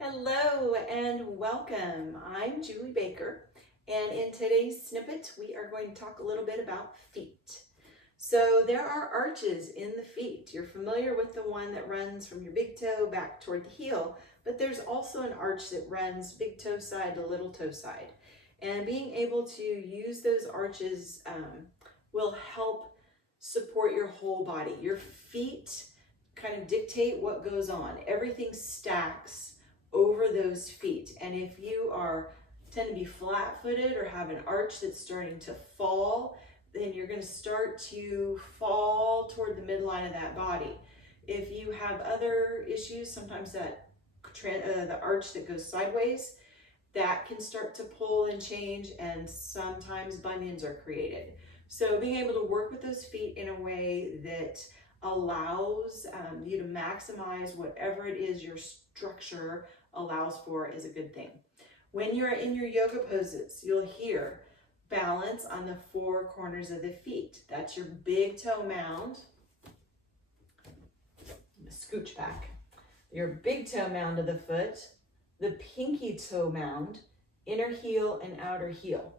Hello and welcome. I'm Julie Baker, and in today's snippet, we are going to talk a little bit about feet. So there are arches in the feet. You're familiar with the one that runs from your big toe back toward the heel, but there's also an arch that runs big toe side to little toe side. And being able to use those arches will help support your whole body. Your feet kind of dictate what goes on. Everything stacks over those feet. And if you tend to be flat-footed or have an arch that's starting to fall, then you're going to start to fall toward the midline of that body. If you have other issues, sometimes the arch that goes sideways, that can start to pull and change, and sometimes bunions are created. So being able to work with those feet in a way that allows you to maximize whatever it is your structure allows for is a good thing. When you're in your yoga poses, you'll hear balance on the four corners of the feet. That's your big toe mound. Scooch back. Your big toe mound of the foot, the pinky toe mound, inner heel and outer heel.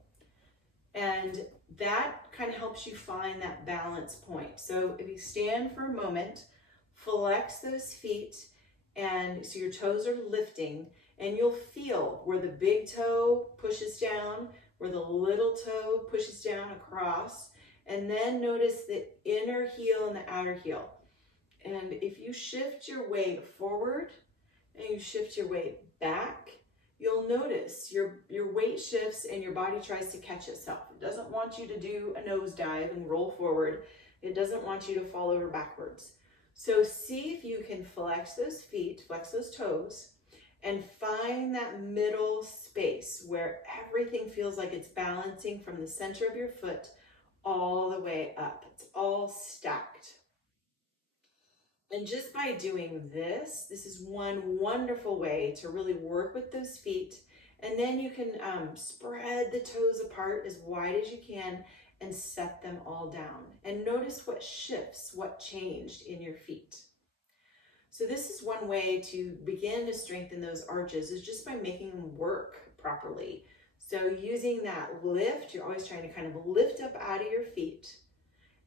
And that kind of helps you find that balance point. So if you stand for a moment, flex those feet, and so your toes are lifting, and you'll feel where the big toe pushes down, where the little toe pushes down across, and then notice the inner heel and the outer heel. And if you shift your weight forward and you shift your weight back, you'll notice your weight shifts and your body tries to catch itself. It doesn't want you to do a nosedive and roll forward. It doesn't want you to fall over backwards. So see if you can flex those feet, flex those toes, and find that middle space where everything feels like it's balancing from the center of your foot all the way up. It's all stacked. And just by doing this is one wonderful way to really work with those feet. And then you can spread the toes apart as wide as you can and set them all down. And notice what shifts, what changed in your feet. So this is one way to begin to strengthen those arches, is just by making them work properly. So using that lift, you're always trying to kind of lift up out of your feet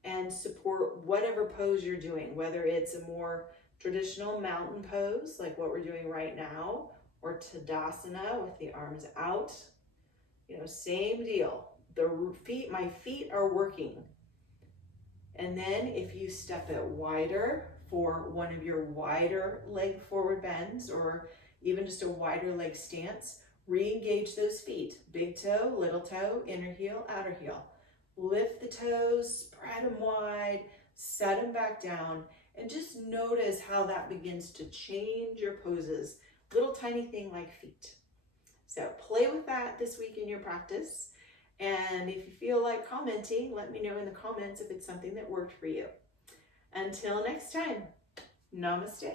and support whatever pose you're doing, whether it's a more traditional mountain pose like what we're doing right now, or Tadasana with the arms out. Same deal. My feet are working. And then if you step it wider for one of your wider leg forward bends, or even just a wider leg stance, re-engage those feet. Big toe, little toe, inner heel, outer heel. Lift the toes, spread them wide, set them back down, and just notice how that begins to change your poses. Little tiny thing like feet. So play with that this week in your practice. And if you feel like commenting, let me know in the comments if it's something that worked for you. Until next time, namaste.